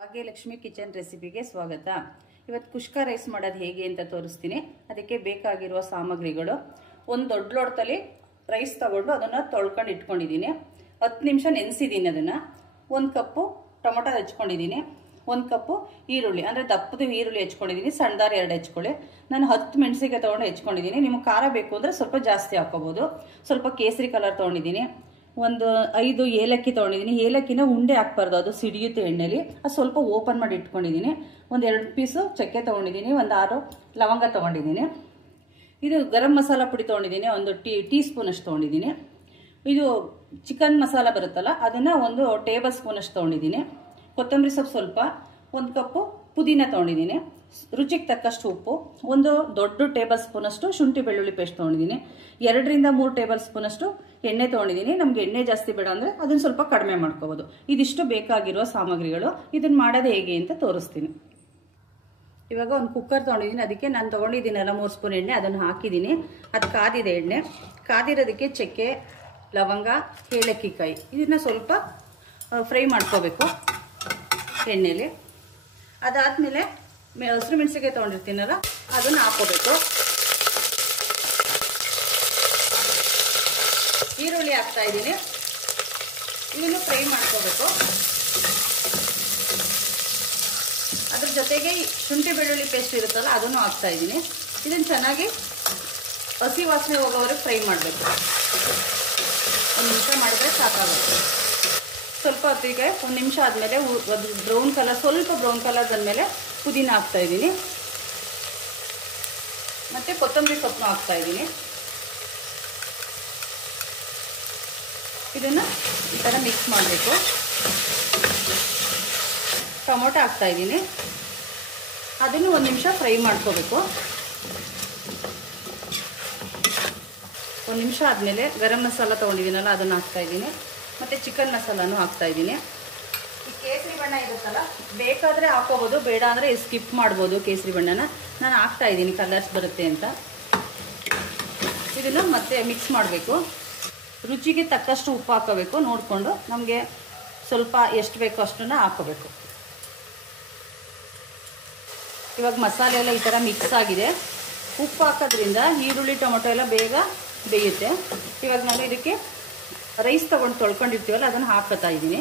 Bhagyalakshmi kitchen ರೆಸಿಪಿಗೆ ಸ್ವಾಗತ. ಇವತ್ತು ಕುಷ್ಕ rice ಮಾಡೋದು ಹೇಗೆ ಅಂತ ತೋರಿಸ್ತೀನಿ. ಅದಕ್ಕೆ ಬೇಕಾಗಿರುವ ಸಾಮಗ್ರಿಗಳು: ಒಂದು ದೊಡ್ಡ ಲೋಟದಲ್ಲಿ ರೈಸ್ ತಗೊಂಡು ಅದನ್ನು ತೊಳ್ಕೊಂಡು ಇಟ್ಕೊಂಡಿದ್ದೀನಿ. 10 ನಿಮಿಷ ನೆನೆಸಿದ್ದೀನಿ. ಅದನ್ನು 1 ಕಪ್ಪು ಟೊಮೊಟೊ ಹೆಚ್ಕೊಂಡಿದ್ದೀನಿ. 1 ಕಪ್ಪು ಈರುಳ್ಳಿ ಅಂದರೆ ದಪ್ಪದ ಈರುಳ್ಳಿ ಹೆಚ್ಕೊಂಡಿದ್ದೀನಿ. ಸಣ್ಣದಾರ 2 ಹೆಚ್ಕೊಳ್ಳಿ. ನಾನು 10 ಮೆಣಸಿಗೆ ತೊಗೊಂಡು ಹೆಚ್ಕೊಂಡಿದ್ದೀನಿ. ನಿಮ್ಗೆ ಖಾರ ಬೇಕು ಅಂದರೆ ಸ್ವಲ್ಪ ಜಾಸ್ತಿ ಹಾಕೋಬೋದು. ಸ್ವಲ್ಪ ಕೇಸರಿ ಕಲರ್ ತೊಗೊಂಡಿದ್ದೀನಿ. ಒಂದು 5 ಏಲಕ್ಕಿ ತೊಗೊಂಡಿದ್ದೀನಿ. ಏಲಕ್ಕಿನ ಉಂಡೆ ಹಾಕ್ಬಾರ್ದು, ಅದು ಸಿಡಿಯುತ್ತೆ ಎಣ್ಣೆಲಿ. ಅದು ಸ್ವಲ್ಪ ಓಪನ್ ಮಾಡಿ ಇಟ್ಕೊಂಡಿದ್ದೀನಿ. ಒಂದು 2 ಪೀಸು ಚಕ್ಕೆ ತೊಗೊಂಡಿದ್ದೀನಿ. ಒಂದು 6 ಲವಂಗ ತೊಗೊಂಡಿದ್ದೀನಿ. ಇದು ಗರಂ ಮಸಾಲ ಪುಡಿ ತೊಗೊಂಡಿದ್ದೀನಿ. ಒಂದು ಟೀ ಸ್ಪೂನ್ ಅಷ್ಟು ತೊಗೊಂಡಿದ್ದೀನಿ. ಇದು ಚಿಕನ್ ಮಸಾಲ ಬರುತ್ತಲ್ಲ, ಅದನ್ನು 1 ಟೇಬಲ್ ಸ್ಪೂನ್ ಅಷ್ಟು ತೊಗೊಂಡಿದ್ದೀನಿ. ಕೊತ್ತಂಬರಿ ಸೊಪ್ಪು ಸ್ವಲ್ಪ, 1 ಕಪ್ಪು ಪುದೀನ ತೊಗೊಂಡಿದ್ದೀನಿ. ರುಚಿಗೆ ತಕ್ಕಷ್ಟು ಉಪ್ಪು, 1 ದೊಡ್ಡ ಟೇಬಲ್ ಸ್ಪೂನ್ ಅಷ್ಟು ಶುಂಠಿ ಬೆಳ್ಳುಳ್ಳಿ ಪೇಸ್ಟ್ ತೊಗೊಂಡಿದ್ದೀನಿ. 2 ರಿಂದ 3 ಟೇಬಲ್ ಸ್ಪೂನ್ ಅಷ್ಟು ಎಣ್ಣೆ ತೊಗೊಂಡಿದ್ದೀನಿ. ನಮ್ಗೆ ಎಣ್ಣೆ ಜಾಸ್ತಿ ಬೇಡ ಅಂದರೆ ಅದನ್ನು ಸ್ವಲ್ಪ ಕಡಿಮೆ ಮಾಡ್ಕೋಬೋದು. ಇದಿಷ್ಟು ಬೇಕಾಗಿರುವ ಸಾಮಗ್ರಿಗಳು. ಇದನ್ನು ಮಾಡೋದು ಹೇಗೆ ಅಂತ ತೋರಿಸ್ತೀನಿ. ಇವಾಗ ಒಂದು ಕುಕ್ಕರ್ ತೊಗೊಂಡಿದ್ದೀನಿ. ಅದಕ್ಕೆ ನಾನು ತೊಗೊಂಡಿದ್ದೀನಲ್ಲ 3 ಸ್ಪೂನ್ ಎಣ್ಣೆ, ಅದನ್ನು ಹಾಕಿದ್ದೀನಿ. ಅದು ಕಾದಿದೆ ಎಣ್ಣೆ. ಕಾದಿರೋದಕ್ಕೆ ಚಕ್ಕೆ, ಲವಂಗ, ಏಲಕ್ಕಿ ಕಾಯಿ ಇದನ್ನು ಸ್ವಲ್ಪ ಫ್ರೈ ಮಾಡ್ಕೋಬೇಕು ಎಣ್ಣೆಲಿ. ಅದಾದಮೇಲೆ ಹಸಿರು ಮೆಣಸಿಗೆ ತೊಗೊಂಡಿರ್ತೀನಲ್ಲ, ಅದನ್ನು ಹಾಕೋಬೇಕು. ಈರುಳ್ಳಿ ಹಾಕ್ತಾ ಇದ್ದೀನಿ. ಇದನ್ನು ಫ್ರೈ ಮಾಡ್ಕೋಬೇಕು. ಅದ್ರ ಜೊತೆಗೆ ಶುಂಠಿ ಬೆಳ್ಳುಳ್ಳಿ ಪೇಸ್ಟ್ ಇರುತ್ತಲ್ಲ, ಅದನ್ನು ಹಾಕ್ತಾ ಇದ್ದೀನಿ. ಇದನ್ನು ಚೆನ್ನಾಗಿ ಹಸಿ ವಾಸನೆ ಹೋಗೋವರೆಗೆ ಫ್ರೈ ಮಾಡಬೇಕು. 1 ನಿಮಿಷ ಮಾಡಿದ್ರೆ ಸಾಕಾಗುತ್ತೆ. ಸ್ವಲ್ಪ ಹೊತ್ತಿಗೆ 1 ನಿಮಿಷ ಆದಮೇಲೆ ಬ್ರೌನ್ ಕಲರ್, ಸ್ವಲ್ಪ ಬ್ರೌನ್ ಕಲರ್ ಬಂದಮೇಲೆ ಪುದೀನ ಹಾಕ್ತಾ ಇದ್ದೀನಿ. ಮತ್ತು ಕೊತ್ತಂಬರಿ ಸೊಪ್ಪು ಹಾಕ್ತಾ ಇದ್ದೀನಿ. ಇದನ್ನು ಈ ಥರ ಮಿಕ್ಸ್ ಮಾಡಬೇಕು. ಟೊಮೊಟೊ ಹಾಕ್ತಾ ಇದ್ದೀನಿ. ಅದನ್ನು 1 ನಿಮಿಷ ಫ್ರೈ ಮಾಡ್ಕೋಬೇಕು. 1 ನಿಮಿಷ ಆದಮೇಲೆ ಗರಂ ಮಸಾಲ ತೊಗೊಂಡಿದ್ದೀನಲ್ಲ, ಅದನ್ನು ಹಾಕ್ತಾ ಇದ್ದೀನಿ. ಮತ್ತು ಚಿಕನ್ ಮಸಾಲನೂ ಹಾಕ್ತಾ ಇದ್ದೀನಿ. ಈ ಕೇಸರಿ ಬಣ್ಣ ಇರುತ್ತಲ್ಲ, ಬೇಕಾದರೆ ಹಾಕೋಬೋದು, ಬೇಡ ಅಂದರೆ ಸ್ಕಿಪ್ ಮಾಡ್ಬೋದು. ಕೇಸರಿ ಬಣ್ಣನ ನಾನು ಹಾಕ್ತಾ ಇದ್ದೀನಿ, ಕಲರ್ಸ್ ಬರುತ್ತೆ ಅಂತ. ಇದನ್ನು ಮತ್ತೆ ಮಿಕ್ಸ್ ಮಾಡಬೇಕು. ರುಚಿಗೆ ತಕ್ಕಷ್ಟು ಉಪ್ಪು ಹಾಕೋಬೇಕು. ನೋಡಿಕೊಂಡು ನಮಗೆ ಸ್ವಲ್ಪ ಎಷ್ಟು ಬೇಕೋ ಅಷ್ಟನ್ನು ಹಾಕೋಬೇಕು. ಇವಾಗ ಮಸಾಲೆ ಎಲ್ಲ ಈ ಥರ ಮಿಕ್ಸ್ ಆಗಿದೆ. ಉಪ್ಪು ಹಾಕೋದ್ರಿಂದ ಈರುಳ್ಳಿ ಟೊಮೊಟೊ ಎಲ್ಲ ಬೇಗ ಬೇಯುತ್ತೆ. ಇವಾಗ ನಾನು ಇದಕ್ಕೆ ರೈಸ್ ತೊಗೊಂಡು ತೊಳ್ಕೊಂಡಿರ್ತೀವಲ್ಲ, ಅದನ್ನು ಹಾಕ್ತಾ ಇದ್ದೀನಿ.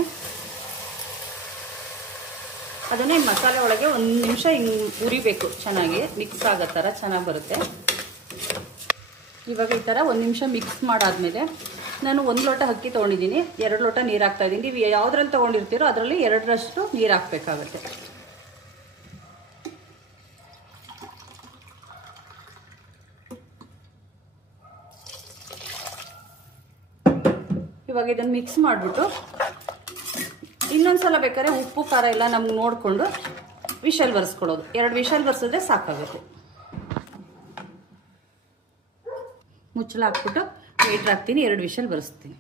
ಅದನ್ನೇ ಮಸಾಲೆ ಒಳಗೆ 1 ನಿಮಿಷ ಹಿಂಗೆ ಉರಿಬೇಕು. ಚೆನ್ನಾಗಿ ಮಿಕ್ಸ್ ಆಗೋ ಥರ ಚೆನ್ನಾಗಿ ಬರುತ್ತೆ. ಇವಾಗ ಈ ಥರ 1 ನಿಮಿಷ ಮಿಕ್ಸ್ ಮಾಡಾದ್ಮೇಲೆ ನಾನು 1 ಲೋಟ ಅಕ್ಕಿ ತೊಗೊಂಡಿದ್ದೀನಿ. 2 ಲೋಟ ನೀರು ಹಾಕ್ತಾ ಇದ್ದೀನಿ. ನೀವು ಯಾವುದ್ರಲ್ಲಿ ತೊಗೊಂಡಿರ್ತೀರೋ ಅದರಲ್ಲಿ 2ರಷ್ಟು ನೀರು ಹಾಕಬೇಕಾಗುತ್ತೆ. ಇವಾಗ ಇದನ್ನು ಮಿಕ್ಸ್ ಮಾಡಿಬಿಟ್ಟು ಇನ್ನೊಂದು ಸಲ ಬೇಕಾದ್ರೆ ಉಪ್ಪು ಖಾರ ಎಲ್ಲ ನಮ್ಗೆ ನೋಡಿಕೊಂಡು ವಿಷಲ್ ಬರ್ಸ್ಕೊಳ್ಳೋದು. 2 ವಿಷಲ್ ಬರ್ಸಿದ್ರೆ ಸಾಕಾಗುತ್ತೆ. ಮುಚ್ಚಳ ಹಾಕ್ಬಿಟ್ಟು ವೇಟ್ರ್ ಹಾಕ್ತೀನಿ. 2 ವಿಷಲ್ ಬರ್ಸ್ತೀನಿ.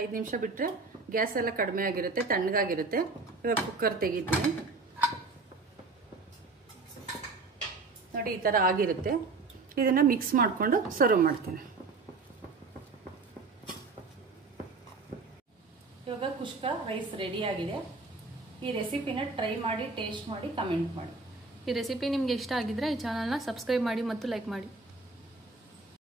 5 ನಿಮಿಷ ಬಿಟ್ಟರೆ ಗ್ಯಾಸ್ ಎಲ್ಲ ಕಡಿಮೆ ಆಗಿರುತ್ತೆ, ತಣ್ಣಗಾಗಿರುತ್ತೆ. ಇವಾಗ ಕುಕ್ಕರ್ ತೆಗಿತೀನಿ. ನೋಡಿ, ಈ ಥರ ಆಗಿರುತ್ತೆ. ಇದನ್ನು ಮಿಕ್ಸ್ ಮಾಡಿಕೊಂಡು ಸರ್ವ್ ಮಾಡ್ತೀನಿ. ಇವಾಗ ಕುಷ್ಕ ರೈಸ್ ರೆಡಿ ಆಗಿದೆ. ಈ ರೆಸಿಪಿನ ಟ್ರೈ ಮಾಡಿ, ಟೇಸ್ಟ್ ಮಾಡಿ, ಕಮೆಂಟ್ ಮಾಡಿ. ಈ ರೆಸಿಪಿ ನಿಮಗೆ ಇಷ್ಟ ಆಗಿದ್ರೆ ಈ ಚಾನಲ್ನ ಸಬ್ಸ್ಕ್ರೈಬ್ ಮಾಡಿ ಮತ್ತು ಲೈಕ್ ಮಾಡಿ.